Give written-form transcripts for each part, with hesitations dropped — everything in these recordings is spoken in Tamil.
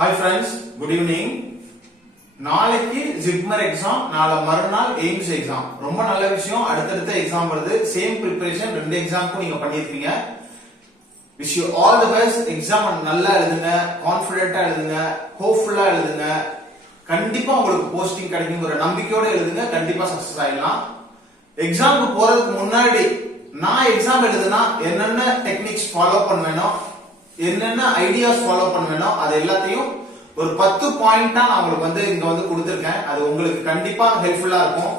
Hi friends, good evening. நாளைக்கு ஜிப்மர் எக்ஸாம், நாளை மறுநாள் எய்ம்ஸ் எக்ஸாம். ரொம்ப நல்ல விஷயம். அடுத்தடுத்த எக்ஸாம் வருது. சேம் ப்ரிப்பரேஷன் ரெண்டு எக்ஸாமுக்கும் நீங்க பண்ணிருப்பீங்க. Wish you all the best. Exam நல்லா எழுதுங்க, கான்ஃபிடென்ட்டா எழுதுங்க, ஹோப்ஃபுல்லா எழுதுங்க. கண்டிப்பா உங்களுக்கு போஸ்டிங் கிடைக்குங்கிற நம்பிக்கையோட எழுதுங்க. கண்டிப்பா சக்சஸ் ஆயிடலாம். எக்ஸாமுக்கு போறதுக்கு முன்னாடி நான் எக்ஸாம் எழுதுனா என்னென்ன டெக்னிக்ஸ் ஃபாலோ பண்ணுவேனோ, என்னென்ன ஐடியாஸ் ஃபாலோ பண்ணுவேனோ அது எல்லாத்தையும் ஒரு 10 பாயிண்டா நான் உங்களுக்கு இங்க கொடுத்திருக்கேன். அது உங்களுக்கு கண்டிப்பா ஹெல்ப்ஃபுல்லா இருக்கும்.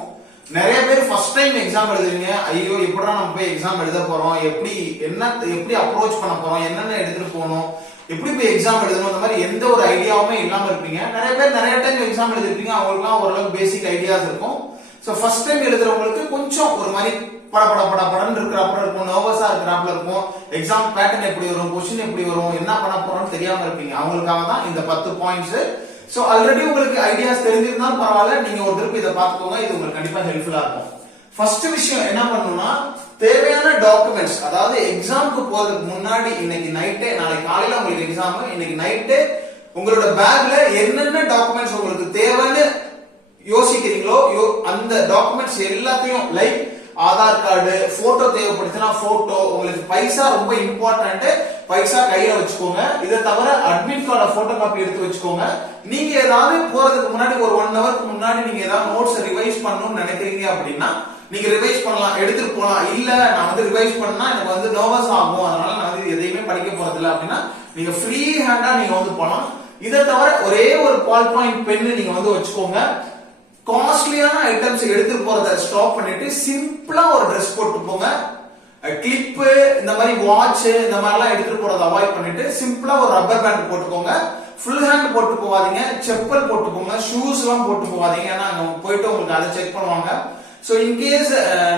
நிறைய பேர் ஃபர்ஸ்ட் டைம் எக்ஸாம் எழுதுறீங்க. ஐயோ எப்படா நம்ம போய் எக்ஸாம் எழுத போறோம், எப்படி அப்ரோச் பண்ண போறோம், என்னென்ன எடுத்துட்டு போகணும், எப்படி போய் எக்ஸாம் எழுதணும், அந்த மாதிரி எந்த ஒரு ஐடியாவுமே இல்லாம இருப்பீங்க. நிறைய பேர் நிறைய டைம் எக்ஸாம் எழுதிருப்பீங்க. அவங்களுக்குலாம் ஓரளவுக்கு பேசிக் ஐடியாஸ் இருக்கும். சோ ஃபர்ஸ்ட் டைம் எழுதுறவங்களுக்கு கொஞ்சம் ஒரு மாதிரி படன்னு இருக்கிறப்ப இருக்கும், நர்வஸா இருக்கிறப்ப இருக்கும். எக்ஸாம் பேட்டர்ன் எப்படி வரும், கொஸ்டின் எப்படி வரும், என்ன பண்ண போறோம்னு தெரியாம இருப்பீங்க. அவங்களுக்காக தான் இந்த 10 பாயிண்ட்ஸ். சோ ஆல்ரெடி உங்களுக்கு ஐடியாஸ் தெரிஞ்சிருந்தாலும் பரவாயில்ல, நீங்க ஒரு திருப்பி இதை பார்த்துக்கோங்க. இது உங்களுக்கு கண்டிப்பா ஹெல்ப்ஃபுல்லா இருக்கும். ஃபர்ஸ்ட் விஷயம் என்ன பண்ணணும்னா, தேவையான டாக்குமெண்ட்ஸ், அதாவது எக்ஸாமுக்கு போறதுக்கு முன்னாடி இன்னைக்கு நைட்டே, நாளைக்கு காலையில உங்களுக்கு எக்ஸாம், இன்னைக்கு நைட்டே உங்களோட பேக்ல என்னென்ன டாக்குமெண்ட்ஸ் உங்களுக்கு தேவைன்னு யோசிக்கிறீங்களோ அந்த டாக்குமெண்ட்ஸ் எல்லாத்தையும், லைக் ஆதார் கார்டு, போட்டோ தேவைப்படுச்சுன்னா போட்டோ, உங்களுக்கு பைசா ரொம்ப இம்பார்ட்டன்ட், பைசா கையில வச்சுக்கோங்க. இதை தவிர அட்மிட் கார்டு போட்டோ காப்பி எடுத்து வச்சுக்கோங்க. நீங்க ஏதாவது போறதுக்கு முன்னாடி ஒரு 1 ஹவருக்கு முன்னாடி நீங்க ஏதாவது நோட்ஸ் ரிவைஸ் பண்ணணும்னு நினைக்கிறீங்க அப்படின்னா நீங்க ரிவைஸ் பண்ணலாம், எடுத்துட்டு போலாம். இல்ல நான் ரிவைஸ் பண்ணா எனக்கு நர்வஸ் ஆகும், அதனால நான் எதையுமே படிக்க போறது இல்லை அப்படின்னா நீங்க ஃப்ரீ ஹேண்டா நீங்க போலாம். இதை தவிர ஒரே ஒரு பால் பாயிண்ட் பென்னு நீங்க வச்சுக்கோங்க. காஸ்ட்லியான ஐட்டம்ஸ் எடுத்து போறத ஸ்டாப் பண்ணிட்டு சிம்பிளா ஒரு ட்ரெஸ் போட்டு போங்க. கிளிப், இந்த மாதிரி வாட்ச், இந்த மாதிரி எல்லாம் எடுத்துட்டு போறத அவாய்ட் பண்ணிட்டு சிம்பிளா ஒரு ரப்பர் பேண்ட் போட்டுக்கோங்க. ஃபுல் ஹேண்ட் போட்டு போவாதீங்க, செப்பல் போட்டுக்கோங்க, ஷூஸ் எல்லாம் போட்டு போவாதீங்க. ஏன்னா அங்க போயிட்டு உங்களுக்கு அதை செக் பண்ணுவாங்க. சோ இன்கேஸ்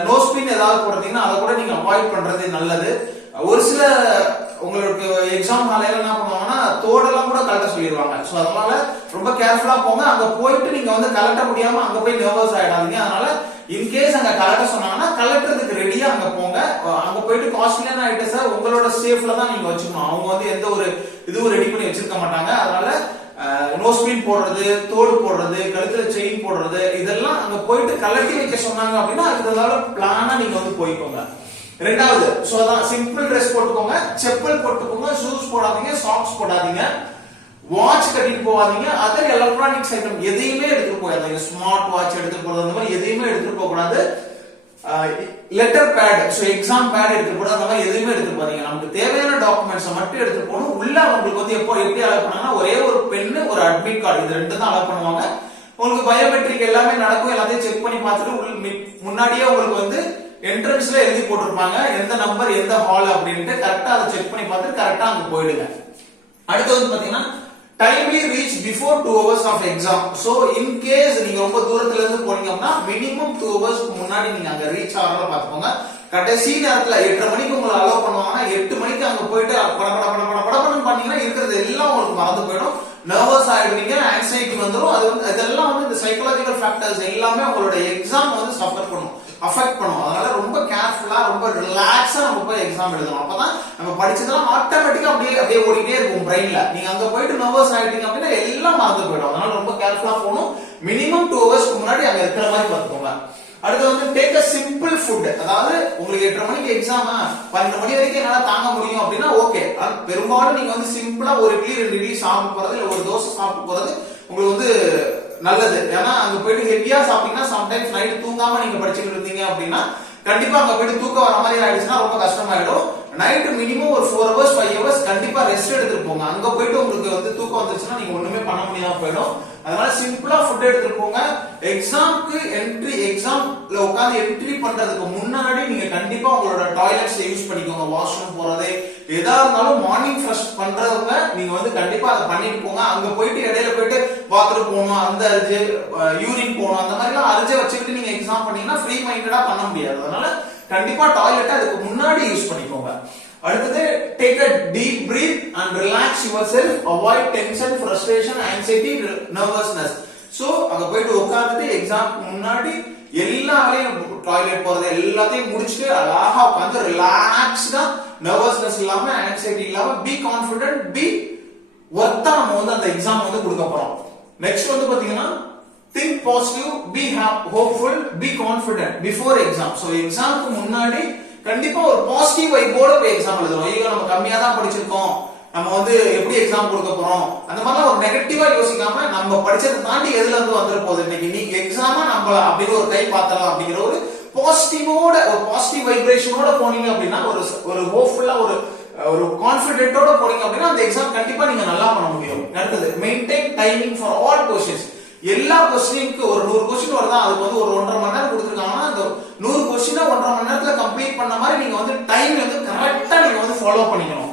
நோஸ் பின் ஏதாவது போடுறீங்கன்னா அதை கூட நீங்க அவாய்ட் பண்றது நல்லது. ஒரு சில உங்களுக்கு எக்ஸாம் ஹாலையில என்ன பண்ணுவாங்கன்னா தோடெல்லாம் கூட கலட்ட சொல்லிடுவாங்க. சோ அதனால ரொம்ப கேர்ஃபுல்லா போங்க. அங்க போயிட்டு நீங்க கலட்ட முடியாம அங்க போய் நர்வஸ் ஆயிடாதீங்க. அதனால இன்கேஸ் அங்க கலட்ட சொன்னாங்கன்னா கலட்டுறதுக்கு ரெடியா அங்க போங்க. அங்க போயிட்டு காஸ்ட்லியான ஐட்டம்ஸை உங்களோட சேஃப்ல தான் நீங்க வச்சுக்கணும். அவங்க எந்த ஒரு இதுவும் ரெடி பண்ணி வச்சிருக்க மாட்டாங்க. அதனால நோஸ் பின் போடுறது, தோடு போடுறது, கழுத்துல செயின் போடுறது, இதெல்லாம் அங்க போயிட்டு கலட்டி வைக்க சொன்னாங்க அப்படின்னா அதுக்கு பிளானா நீங்க போய்க்கோங்க. ரெண்டாவது, சோ அதான் சிம்பிள் ட்ரெஸ் போட்டுக்கோங்க, செப்பல் போட்டுக்கோங்க, ஷூஸ் போடாதீங்க, சாக்ஸ் போடாதீங்க, வாட்ச் கட்டிட்டு போவாதீங்க. அதர் எலக்ட்ரானிக்ஸ் ஐட்டம் எதையுமே எடுத்துட்டு போகாதீங்க. ஸ்மார்ட் வாட்ச் எடுத்துட்டு போறது, அந்த மாதிரி எதையுமே எடுத்துட்டு போக கூடாது. Letter bad, so exam bad எடுத்துட்டு போறது, அந்த மாதிரி எதையுமே எடுத்துட்டு போறீங்க. நமக்கு தேவையான டாக்குமெண்ட்ஸ் மட்டும் எடுத்துட்டு போகணும். உள்ள உங்களுக்கு எப்படி அலோவ் பண்ணாங்கன்னா ஒரே ஒரு பென்னு, ஒரு அட்மிட் கார்டு, இது ரெண்டு தான் அலோவ் பண்ணுவாங்க. உங்களுக்கு பயோமெட்ரிக் எல்லாமே நடக்கும். எல்லாத்தையும் செக் பண்ணி பார்த்துட்டு முன்னாடியே உங்களுக்கு என்ட்ரன்ஸ்ல எழுதி போட்டிருப்பாங்க எந்த நம்பர் எந்த ஹால் அப்படின்ட்டு. கரெக்டா அதை செக் பண்ணி பார்த்துட்டு கரெக்டா அங்க போயிடுங்க. அடுத்து பாத்தீங்கன்னா timely reach before 2 hours of exam. So in case நீங்க ரொம்ப தூரத்துல இருந்து போனீங்க அப்படின்னா மினிமம் 2 hours முன்னாடி நீங்க அங்க ரீச் ஆகிறத பாத்துக்கோங்க. கடைசி நேரத்துல 8:30 மணிக்கு உங்களை அலோவ் பண்ணுவாங்கன்னா 8 மணிக்கு அங்க போயிட்டு படப்படன்னு பண்ணீங்கன்னா இருக்கிறது எல்லாம் உங்களுக்கு மறந்து போயிடும். நர்வஸ் ஆயிடுவீங்க, ஆங்ஸைட்டி வந்துடும். இதெல்லாம் இந்த சைக்காலஜிக்கல் ஃபேக்டர்ஸ் எல்லாமே உங்களோட எக்ஸாம் சஃபர் பண்ணும், அஃபெக்ட் பண்ணும். அதனால ரொம்ப கேர்ஃபுல்லா, ரொம்ப ரிலாக்ஸா நம்ம போய் எக்ஸாம் எழுதணும். அப்பதான் நம்ம படிச்சதெல்லாம் ஆட்டோமேட்டிக்கா அப்படியே ஓடிட்டே இருக்கும் பிரெயின்ல. நீங்க அங்க போயிட்டு நர்வஸ் ஆயிட்டீங்க அப்படின்னா எல்லாம் மறந்து போயிடும். அதனால ரொம்ப கேர்ஃபுல்லா போகணும். மினிமம் 2 hours முன்னாடி அங்க இருக்கிற மாதிரி பார்த்துக்கோங்க. அடுத்து டேக் அ சிம்பிள் ஃபுட். அதாவது உங்களுக்கு 8:30 மணிக்கு எக்ஸாம், 12 மணி வரைக்கும் என்னால தாங்க முடியும் அப்படின்னா ஓகே. பெரும்பாலும் நீங்க சிம்பிளா ஒரு இட்லி 2 இட்லி சாப்பிட்டு போறது, இல்ல ஒரு தோசை சாப்பிட்டு போறது உங்களுக்கு நல்லது. ஏன்னா அங்க போயிட்டு ஹெவியா சாப்பிட்டீங்கன்னா சம்டைம்ஸ் நைட் தூங்காம நீங்க படிச்சுட்டு இருந்தீங்க அப்படின்னா கண்டிப்பா அங்க போயிட்டு தூக்கம் வர மாதிரி ஆயிடுச்சுன்னா ரொம்ப கஷ்டமாயிடும். நைட் மினிமம் ஒரு 4 hours 5 hours கண்டிப்பா ரெஸ்ட் எடுத்துட்டு போங்க. அங்க போயிட்டு உங்களுக்கு தூக்கம் வந்துச்சுன்னா நீங்க ஒண்ணுமே பண்ண முடியாம போயிடும். அதனால சிம்பிளா ஃபுட் எடுத்துட்டு போங்க. எக்ஸாம்க்கு எக்ஸாம்ல உட்கார்ந்து என்ட்ரி பண்றதுக்கு முன்னாடி நீங்க கண்டிப்பா உங்களோட டாய்லெட்ஸ் யூஸ் பண்ணிக்கோங்க. வாஷ்ரூம் போறது எதா இருந்தாலும் மார்னிங் ஃப்ரெஷ் பண்றவங்க நீங்க கண்டிப்பா அதை பண்ணிட்டு போங்க. அங்க போயிட்டு இடையில போயிட்டு பாத்ரூம் போகணும், அந்த அரிஜு, யூரின் போகணும், அந்த மாதிரி எல்லாம் அரிஜை வச்சுக்கிட்டு நீங்க எக்ஸாம் பண்ணீங்கன்னா ஃப்ரீ மைண்டடா பண்ண முடியாது. அதனால கண்டிப்பா டாய்லெட் அதுக்கு முன்னாடி யூஸ் பண்ணிக்கோங்க. அடுத்தது take a deep breath and relax yourself, avoid tension, frustration, anxiety, nervousness. So அங்க போயிட்டு உட்கார்ந்துட்டு எக்ஸாம் முன்னாடி எல்லா வேலையும், டாய்லெட் போறது எல்லாத்தையும் முடிச்சுட்டு அழகா உட்கார்ந்து ரிலாக்ஸ்டா, நர்வஸ்னஸ் இல்லாம, ஆங்ஸைட்டி இல்லாம, பி கான்ஃபிடென்ட், பி ஒர்த்தா நம்ம வந்து அந்த எக்ஸாம் வந்து கொடுக்க போறோம். நெக்ஸ்ட் வந்து பாத்தீங்கன்னா think positive, be hopeful, be confident before exam. So எக்ஸாம்க்கு முன்னாடி கண்டிப்பா ஒரு பாசிட்டிவ் வைபோட போய் எக்ஸாம் எழுதணும். ஐயோ நம்ம கம்மியா தான் படிச்சிருக்கோம், நம்ம வந்து எப்படி எக்ஸாம் கொடுக்க போறோம், அந்த மாதிரி ஒரு நெகட்டிவா யோசிக்காம நம்ம படிச்சதை தாண்டி எதுல இருந்து வந்துட போகுது, இன்னைக்கு எக்ஸாமா நம்ம அப்படின்னு ஒரு கை பார்த்தலாம் அப்படிங்கிற ஒரு பாசிட்டிவோட, ஒரு பாசிட்டிவ் வைப்ரேஷனோட போனீங்க அப்படின்னா, ஒரு ஹோப்ஃபுல்லா ஒரு கான்பிடென்ட்டோட போனீங்க அப்படின்னா அந்த எக்ஸாம் கண்டிப்பா நீங்க நல்லா பண்ண முடியும். அடுத்தது maintain timing for all questions. எல்லா क्वेश्चनக்கு ஒரு 100 क्वेश्चन வருதா, அதுக்கு வந்து ஒரு 1.5 மணி நேரம் கொடுத்திருக்காங்கன்னா அந்த 100 क्वेश्चन 1.5 மணி நேரத்துல கம்ப்ளீட் பண்ண மாதிரி நீங்க வந்து டைம் வந்து கரெக்ட்டா நீங்க வந்து ஃபாலோ பண்ணிக்கணும்.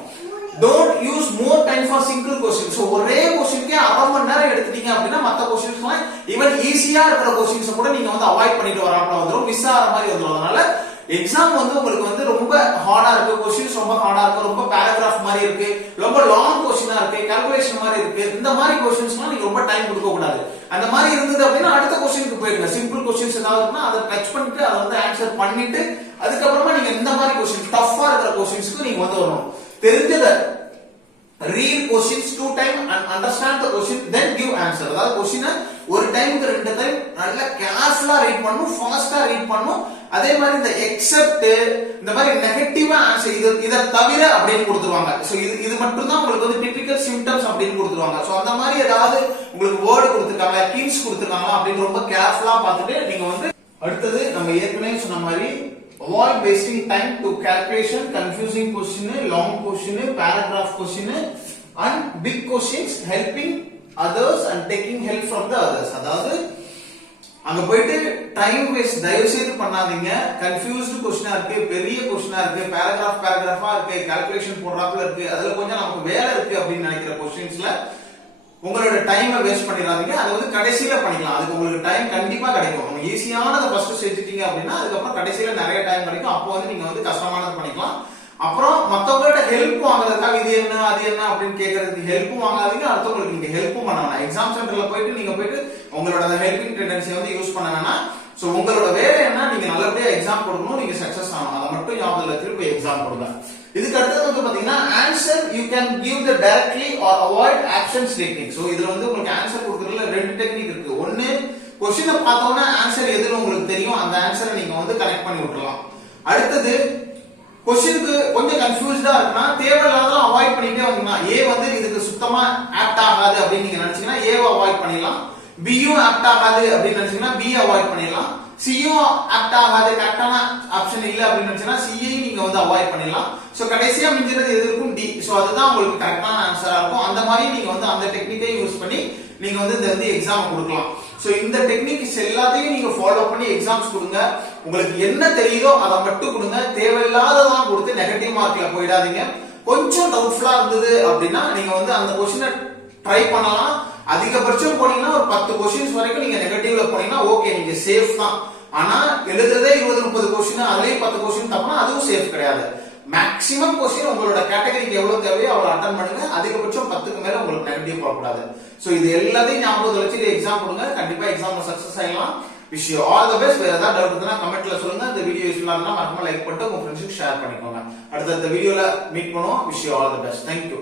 Don't use more time for single question. So ஒரே क्वेश्चनக்கே 1/2 மணி நேரம் எடுத்துட்டீங்க அப்படின்னா மத்த क्वेश्चंஸ்லாம் ஈவன் ஈஸியா இருக்கிற क्वेश्चंस கூட நீங்க வந்து அவாய்ட் பண்ணிட்டு வராம வந்துரும், மிஸ் ஆற மாதிரி வந்துரும். அதனால எக்ஸாம் வந்து உங்களுக்கு வந்து ரொம்ப ஹார்டா இருக்கு, क्वेश्चंस ரொம்ப ஹார்டா இருக்கு, ரொம்ப பேராகிராஃப் மாதிரி இருக்கு, ரொம்ப லாங் क्वेश्चनா இருக்கு, கால்குலேஷன் மாதிரி இருக்கு, இந்த மாதிரி क्वेश्चंஸ்லாம் நீங்க ரொம்ப டைம் கொடுக்க கூடாது. அந்த மாதிரி இருந்தது அப்படின்னா அடுத்த क्वेश्चनக்கு போயிடுங்க. சிம்பிள் क्वेश्चंस ஏதாவது இருக்குன்னா அதை டச் பண்ணிட்டு அதை வந்து ஆன்சர் பண்ணிட்டு அதுக்கப்புறமா நீங்க இந்த மாதிரி क्वेश्चन டஃப்பா இருக்கிற क्वेश्चंஸ்க்கு நீங்க வந்து வரணும். தெரிஞ்சதை read questions 2 times and understand the question, then give answer. அதாவது क्वेश्चन ஒரு டைம்க்கு 2 டைம் நல்லா கேர்ஃபுல்லா ரீட் பண்ணனும், ஃபாஸ்டா ரீட் பண்ணனும். அதே மாதிரி இந்த எக்ஸெப்ட், இந்த மாதிரி நெகட்டிவா ஆன்சர் இத தவிர அப்படினு கொடுத்துருவாங்க. சோ இது மட்டும் தான் உங்களுக்கு வந்து டிபிக்கல் சிம்டம்ஸ் அப்படினு கொடுத்துருவாங்க. சோ அந்த மாதிரி ஏதாவது உங்களுக்கு வேர்ட் கொடுத்திருக்காங்க, ஹிண்ட்ஸ் கொடுத்திருக்காங்க அப்படினு ரொம்ப கேர்ஃபுல்லா பார்த்துட்டு நீங்க வந்து அடுத்தது நம்ம ஏற்கனவே சொன்ன மாதிரி avoid wasting time to calculation, confusing question, long question, paragraph question and big questions, helping others and taking help from the others. அதாவது அங்க போயிட்டு டைம் வேஸ்ட் தயவு செய்து பண்ணாதீங்க. கன்ஃபியூஸ்டு क्वेश्चनா இருக்கு, பெரிய क्वेश्चनா இருக்கு, பேராகிராஃபா இருக்கு, கால்குலேஷன் போடுறாப்ல இருக்கு, அதுல கொஞ்சம் நமக்கு வேலை இருக்கு அப்படின்னு நினைக்கிற क्वेश्चंसல உங்களோட டைமை வேஸ்ட் பண்ணிடாதீங்க. அது வந்து கடைசியில பண்ணிக்கலாம். அதுக்கு உங்களுக்கு டைம் கண்டிப்பா கிடைக்கும். நீங்க ஈஸியானதை ஃபர்ஸ்ட் செஞ்சுட்டீங்க அப்படின்னா அதுக்கப்புறம் கடைசியில நிறைய டைம் கிடைக்கும். அப்போ வந்து நீங்க வந்து கஷ்டமானது பண்ணிக்கலாம். அப்புறம் மத்தவங்கள்ட்ட ஹெல்ப் வாங்குறதுக்காக இது என்ன அது என்ன அப்படின்னு கேட்கறதுக்கு ஹெல்ப்பும் வாங்காதீங்க, அடுத்தவங்களுக்கு நீங்க ஹெல்ப்பும் பண்ண வேணாம். எக்ஸாம் சென்டர்ல போயிட்டு நீங்க போயிட்டு உங்களோட ஹெல்பிங் டெண்டன்சி வந்து யூஸ் பண்ண வேணாம். சோ உங்களோட வேலை என்ன, நீங்க நல்லபடியா எக்ஸாம் கொடுக்கணும், நீங்க சக்சஸ் ஆகணும். அதை மட்டும் ஞாபகத்துல திருப்பி எக்ஸாம் கொடுங்க. இதுக்கு அடுத்தது வந்து பாத்தீங்கன்னா answer you can give the directly R avoid options technique. So இதுல வந்து உங்களுக்கு ஆன்சர் கொடுக்கறதுல 2 டெக்னிக் இருக்கு. ஒன்னு क्वेश्चனை பார்த்தோம்னா ஆன்சர் எதுன்னு உங்களுக்கு தெரியும், அந்த ஆன்சரை நீங்க வந்து கனெக்ட் பண்ணி விட்டுறலாம். அடுத்தது क्वेश्चனுக்கு கொஞ்சம் கன்ஃபியூஸ்டா இருக்குனா தேவையில்லாததெல்லாம் அவாய்ட் பண்ணிட்டே வந்தீங்கன்னா ஏ வந்து இதுக்கு சுத்தமா ஆப்ட் ஆகாது அப்படின்னு நீங்க நினைச்சீங்கன்னா ஏவை அவாய்ட் பண்ணிடலாம். பியும் ஆப்ட் ஆகாது அப்படின்னு நினைச்சீங்கன்னா பி அவாய்ட் பண்ணிடலாம். சியும் ஆப்ட் ஆகாது, கரெக்டான ஆப்ஷன் இல்ல அப்படின்னு நினைச்சீங்கன்னா சியை நீங்க வந்து அவாய்ட் பண்ணிடலாம். சோ கடைசியா மிஞ்சிறது எது இருக்கும், டி. சோ அதுதான் உங்களுக்கு கரெக்டான ஆன்சரா இருக்கும். அந்த மாதிரி நீங்க வந்து அந்த டெக்னிக்கை யூஸ் பண்ணி நீங்க வந்து இந்த வந்து எக்ஸாம் கொடுக்கலாம். சோ இந்த டெக்னிக்ஸ் எல்லாத்தையும் நீங்க ஃபாலோ பண்ணி எக்ஸாம்ஸ் கொடுங்க. உங்களுக்கு என்ன தெரியுதோ அதை மட்டும் கொடுங்க. தேவையில்லாததான் கொடுத்து நெகட்டிவ் மார்க்ல போயிடாதீங்க. கொஞ்சம் டவுட்ஃபுல்லா இருந்தது அப்படின்னா நீங்க வந்து அந்த क्वेश्चனை ட்ரை பண்ணலாம். அதிகபட்சம் போனீங்கன்னா ஒரு 10 क्वेश्चंस வரைக்கும் நீங்க நெகட்டிவ்ல போனீங்கன்னா ஓகே, நீங்க சேஃப் தான். ஆனா எழுதுறதே 20-30 क्वेश्चन, அதுலயே 10 क्वेश्चन தப்புனா அதுவும் சேஃப் கிடையாது. மேக்ஸிமம் क्वेश्चन உங்களோட கேட்டகரிக்கு எவ்வளவு தேவையோ அவ்வளவு அட்டெண்ட் பண்ணுங்க. அதிகபட்சம் 10க்கு மேல உங்களுக்கு நெகட்டிவ் போகக்கூடாது. சோ இது எல்லாத்தையும் ஞாபகத்துல வச்சு எக்ஸாம் கொடுங்க. கண்டிப்பா எக்ஸாம்ல சக்சஸ் ஆகலாம். Wish you all the best. வேற ஏதாவது டவுட் இருந்தா கமெண்ட்ல சொல்லுங்க. இந்த வீடியோ யூஸ்ஃபுல்லா இருந்தா மறக்காம லைக் பண்ணிட்டு உங்க ஃப்ரெண்ட்ஸ்க்கு ஷேர் பண்ணிக்கோங்க. அடுத்த வீடியோல மீட் பண்ணுவோம். Wish you all the best. Thank you.